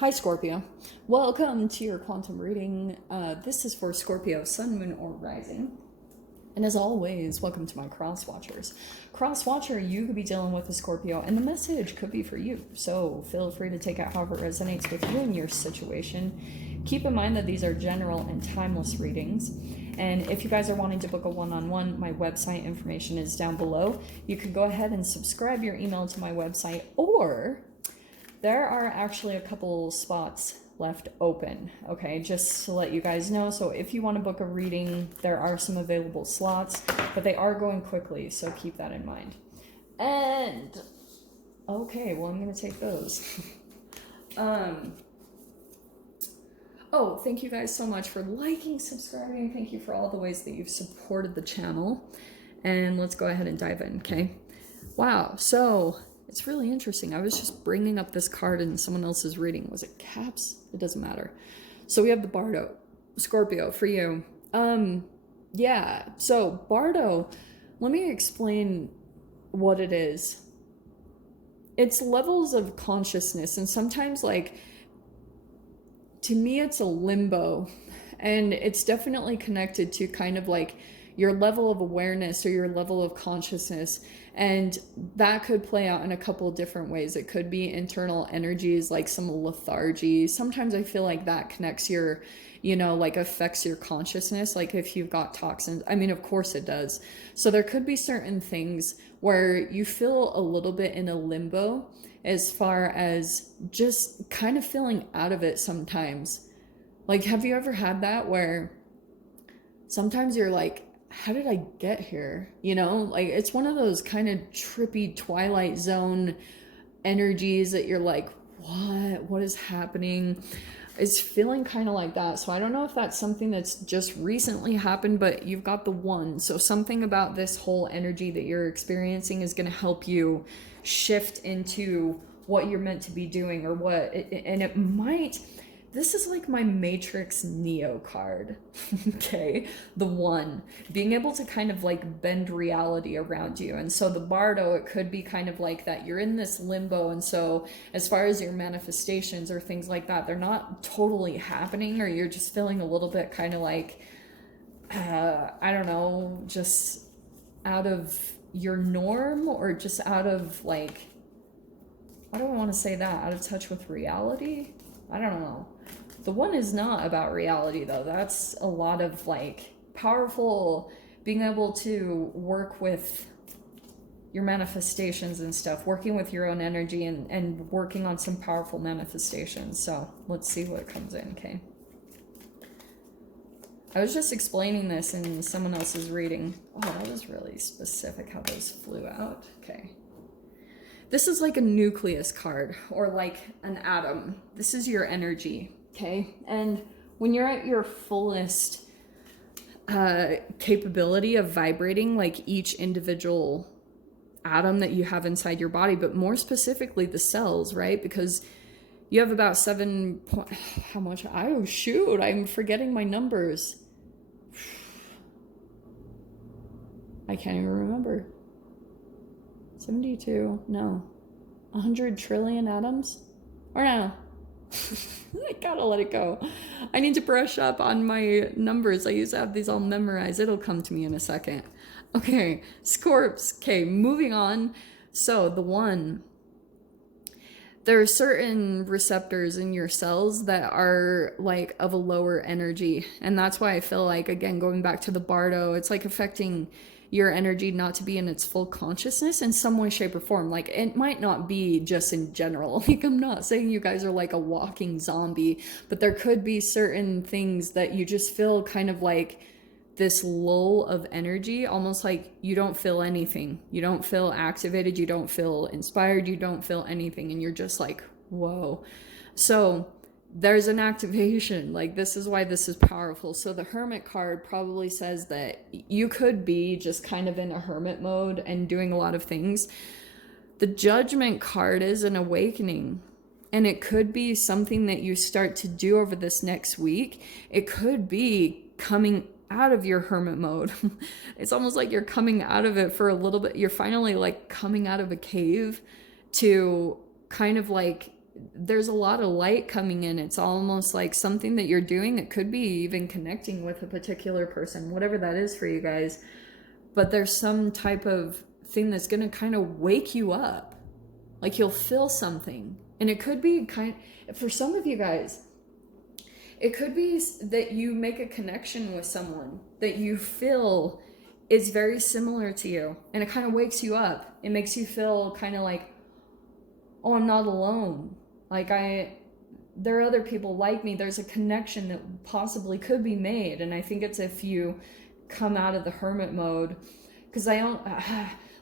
Hi Scorpio. Welcome to your quantum reading. This is for Scorpio, Sun, Moon, or Rising. And as always, welcome to my cross watchers. Cross watcher, you could be dealing with a Scorpio, and the message could be for you. So feel free to take it however it resonates with you and your situation. Keep in mind that these are general and timeless readings. And if you guys are wanting to book a one-on-one, my website information is down below. You could go ahead and subscribe your email to my website, or there are actually a couple spots left open, okay, just to let you guys know. So if you want to book a reading, there are some available slots, but they are going quickly, so keep that in mind. And okay, well, I'm gonna take those. Oh, thank you guys so much for liking, subscribing. Thank you for all the ways that you've supported the channel. And let's go ahead and dive in, okay? Wow, so it's really interesting. I was just bringing up this card in someone else's reading. Was it Caps? It doesn't matter. So we have the Bardo, Scorpio, for you. Yeah, so Bardo, let me explain what it is. It's levels of consciousness, and sometimes, like, to me, it's a limbo, and it's definitely connected to kind of like your level of awareness or your level of consciousness. And that could play out in a couple of different ways. It could be internal energies, like some lethargy. Sometimes I feel like that connects your, like affects your consciousness. Like if you've got toxins, I mean, of course it does. So there could be certain things where you feel a little bit in a limbo as far as just kind of feeling out of it sometimes. Like, have you ever had that where sometimes you're like, how did I get here? Like it's one of those kind of trippy Twilight Zone energies that you're like, what is happening? It's feeling kind of like that. So I don't know if that's something that's just recently happened, but you've got the one. So something about this whole energy that you're experiencing is going to help you shift into what you're meant to be doing, or what, and it might. This is like my Matrix Neo card, okay? The one, being able to kind of like bend reality around you. And so the Bardo, it could be kind of like that. You're in this limbo. And so as far as your manifestations or things like that, they're not totally happening, or you're just feeling a little bit kind of like, I don't know, just out of your norm, or just out of like, I don't want to say that, out of touch with reality. I don't know. The one is not about reality, though. That's a lot of like powerful, being able to work with your manifestations and stuff, working with your own energy, and working on some powerful manifestations. So let's see what comes in, okay? I was just explaining this in someone else's reading. Oh, that was really specific how those flew out. Okay. This is like a nucleus card, or like an atom. This is your energy, okay? And when you're at your fullest capability of vibrating, like each individual atom that you have inside your body, but more specifically the cells, right? Because you have about how much? Oh, shoot, I'm forgetting my numbers. I can't even remember. 72, no, 100 trillion atoms? Or no, I gotta let it go. I need to brush up on my numbers. I used to have these all memorized. It'll come to me in a second. Okay, Scorps. Okay, moving on. So the one, there are certain receptors in your cells that are like of a lower energy. And that's why I feel like, again, going back to the Bardo, it's like affecting your energy not to be in its full consciousness in some way, shape, or form. Like, it might not be just in general. Like, I'm not saying you guys are like a walking zombie, but there could be certain things that you just feel kind of like this lull of energy, almost like you don't feel anything. You don't feel activated. You don't feel inspired. You don't feel anything. And you're just like, whoa. So there's an activation. Like, this is why this is powerful. So the Hermit card probably says that you could be just kind of in a hermit mode and doing a lot of things. The Judgment card is an awakening, and it could be something that you start to do over this next week. It could be coming out of your hermit mode. It's almost like you're coming out of it for a little bit. You're finally like coming out of a cave to kind of like there's a lot of light coming in. It's almost like something that you're doing. It could be even connecting with a particular person, whatever that is for you guys. But there's some type of thing that's going to kind of wake you up. Like you'll feel something. And it could be for some of you guys, it could be that you make a connection with someone that you feel is very similar to you. And it kind of wakes you up. It makes you feel kind of like, oh, I'm not alone. Like there are other people like me. There's a connection that possibly could be made. And I think it's if you come out of the hermit mode, because I don't,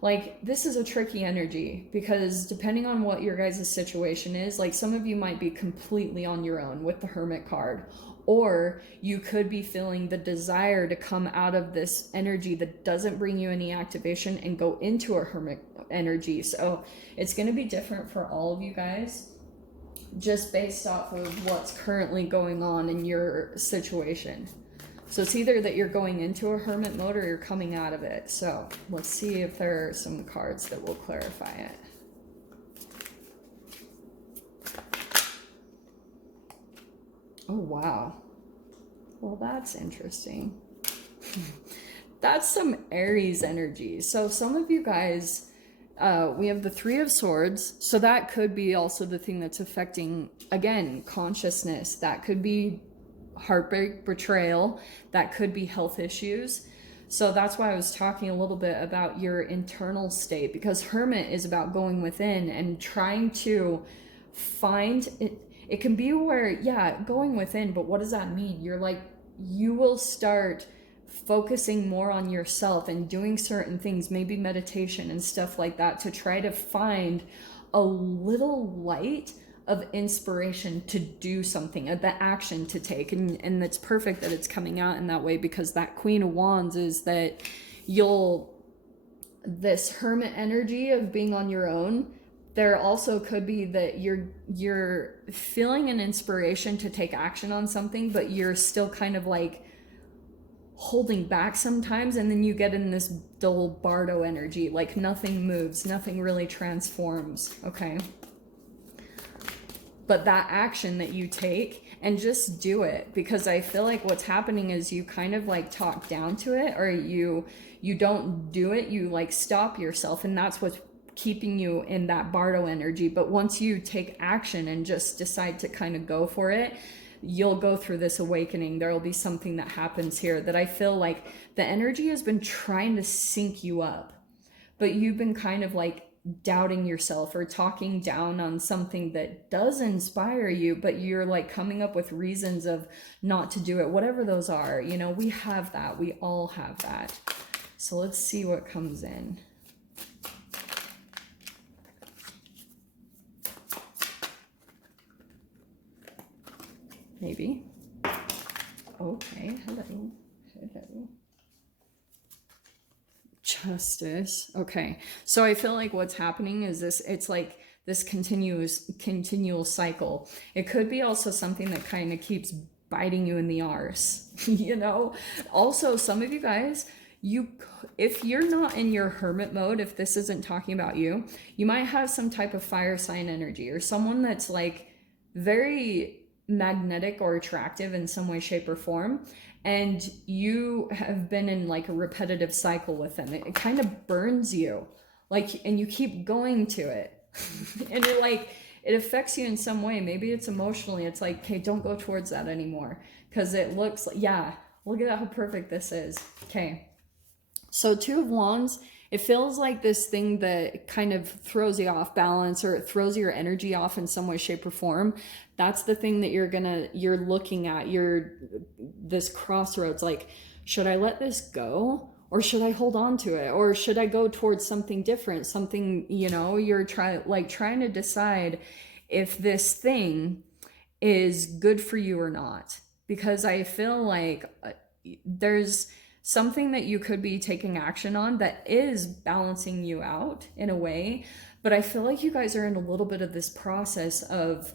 like, this is a tricky energy, because depending on what your guys' situation is, like some of you might be completely on your own with the hermit card, or you could be feeling the desire to come out of this energy that doesn't bring you any activation and go into a hermit energy. So it's going to be different for all of you guys, just based off of what's currently going on in your situation. So it's either that you're going into a hermit mode or you're coming out of it. So let's see if there are some cards that will clarify it. Oh, wow. Well, that's interesting. That's some Aries energy. So some of you guys, we have the Three of Swords. So that could be also the thing that's affecting, again, consciousness. That could be heartbreak, betrayal. That could be health issues. So that's why I was talking a little bit about your internal state, because Hermit is about going within and trying to find it. It can be where, yeah, going within, but what does that mean? You're like, you will start focusing more on yourself and doing certain things, maybe meditation and stuff like that, to try to find a little light of inspiration to do something, the action to take. And it's perfect that it's coming out in that way, because that Queen of Wands is that this hermit energy of being on your own. There also could be that you're feeling an inspiration to take action on something, but you're still kind of like holding back sometimes, and then you get in this dull bardo energy, like nothing moves, nothing really transforms, okay? But that action that you take, and just do it, because I feel like what's happening is you kind of like talk down to it, or you don't do it, you like stop yourself, and that's what's keeping you in that bardo energy. But once you take action and just decide to kind of go for it, you'll go through this awakening. There will be something that happens here that I feel like the energy has been trying to sync you up, but you've been kind of like doubting yourself or talking down on something that does inspire you, but you're like coming up with reasons of not to do it, whatever those are. You know, we have that. We all have that. So let's see what comes in. Maybe. Okay, hello. Justice. Okay, so I feel like what's happening is this, it's like this continual cycle. It could be also something that kind of keeps biting you in the arse, you know? Also, some of you guys, if you're not in your hermit mode, if this isn't talking about you, you might have some type of fire sign energy, or someone that's like very magnetic or attractive in some way, shape, or form, and you have been in like a repetitive cycle with them. It kind of burns you, like, and you keep going to it and it affects you in some way. Maybe it's emotionally, it's like, okay, don't go towards that anymore, because it looks like, yeah, look at how perfect this is. Okay, so Two of Wands, it feels like this thing that kind of throws you off balance, or it throws your energy off in some way, shape, or form. That's the thing that you're looking at. This crossroads, like, should I let this go, or should I hold on to it, or should I go towards something different, something, you know, you're trying to decide if this thing is good for you or not. Because I feel like there's something that you could be taking action on that is balancing you out in a way, but I feel like you guys are in a little bit of this process of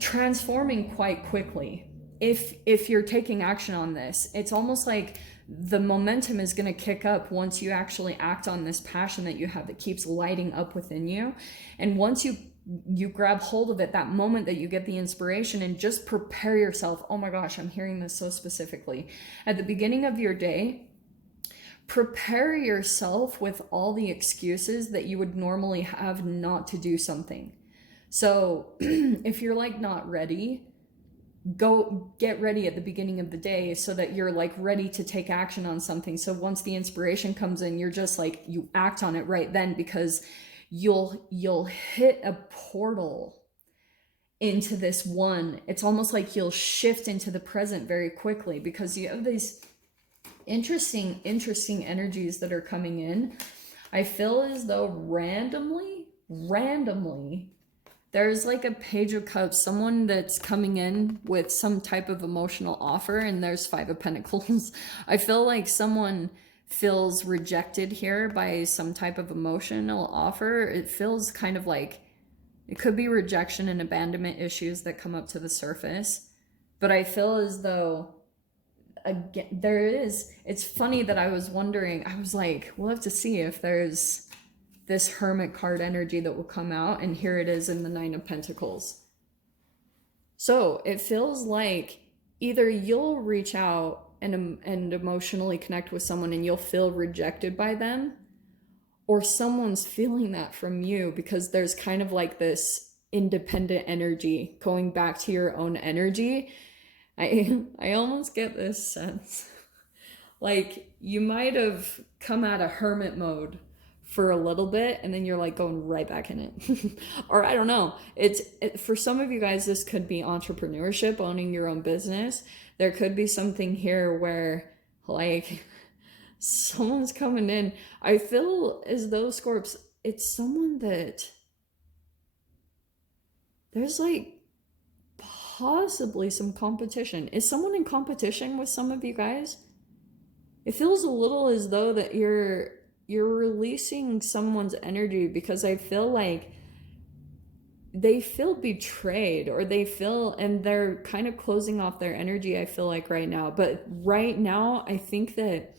transforming quite quickly. If you're taking action on this, it's almost like the momentum is going to kick up once you actually act on this passion that you have that keeps lighting up within you. And once you you grab hold of it that moment that you get the inspiration, and just prepare yourself. Oh my gosh, I'm hearing this so specifically. At the beginning of your day, prepare yourself with all the excuses that you would normally have not to do something. So if you're like not ready, go get ready at the beginning of the day so that you're like ready to take action on something. So once the inspiration comes in, you're just like, you act on it right then, because you'll hit a portal into this one. It's almost like you'll shift into the present very quickly, because you have these interesting energies that are coming in. I feel as though randomly there's like a Page of Cups, someone that's coming in with some type of emotional offer, and there's Five of Pentacles. I feel like someone feels rejected here by some type of emotional offer. It feels kind of like it could be rejection and abandonment issues that come up to the surface. But I feel as though, again, it's funny that I was wondering, I was like, we'll have to see if there's this Hermit card energy that will come out, and here it is in the Nine of Pentacles. So it feels like either you'll reach out and emotionally connect with someone and you'll feel rejected by them, or someone's feeling that from you, because there's kind of like this independent energy going back to your own energy. I almost get this sense like you might have come out of hermit mode for a little bit, and then you're like going right back in it. Or I don't know. For some of you guys, this could be entrepreneurship, owning your own business. There could be something here where like someone's coming in. I feel as though, Scorps, it's someone that there's like possibly some competition. Is someone in competition with some of you guys? It feels a little as though that you're releasing someone's energy, because I feel like they feel betrayed, or they feel, and they're kind of closing off their energy, I feel like right now. But right now, I think that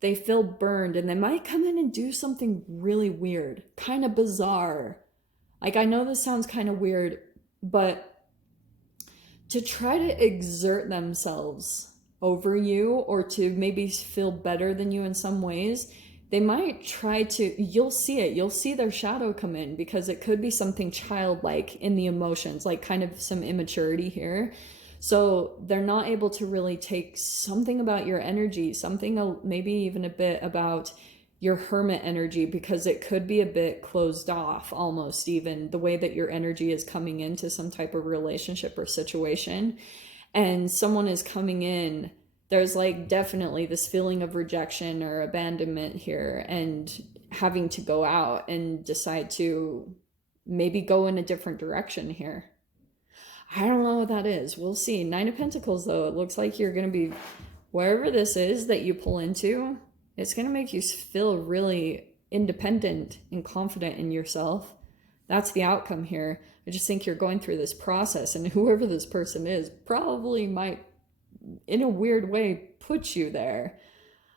they feel burned, and they might come in and do something really weird, kind of bizarre. Like, I know this sounds kind of weird, but to try to exert themselves over you, or to maybe feel better than you in some ways, they might try to, you'll see their shadow come in, because it could be something childlike in the emotions, like kind of some immaturity here. So they're not able to really take something about your energy, something maybe even a bit about your hermit energy, because it could be a bit closed off, almost even the way that your energy is coming into some type of relationship or situation. And someone is coming in, there's like definitely this feeling of rejection or abandonment here, and having to go out and decide to maybe go in a different direction here. I don't know what that is. We'll see. Nine of Pentacles, though, it looks like you're going to be, wherever this is that you pull into, it's going to make you feel really independent and confident in yourself. That's the outcome here. I just think you're going through this process, and whoever this person is probably might, in a weird way, put you there.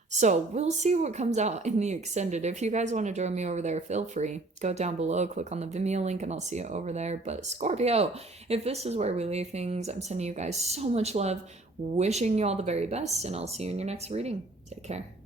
So we'll see what comes out in the extended. If you guys want to join me over there, feel free. Go down below, click on the Vimeo link, and I'll see you over there. But Scorpio, if this is where we leave things, I'm sending you guys so much love, wishing you all the very best, and I'll see you in your next reading. Take care.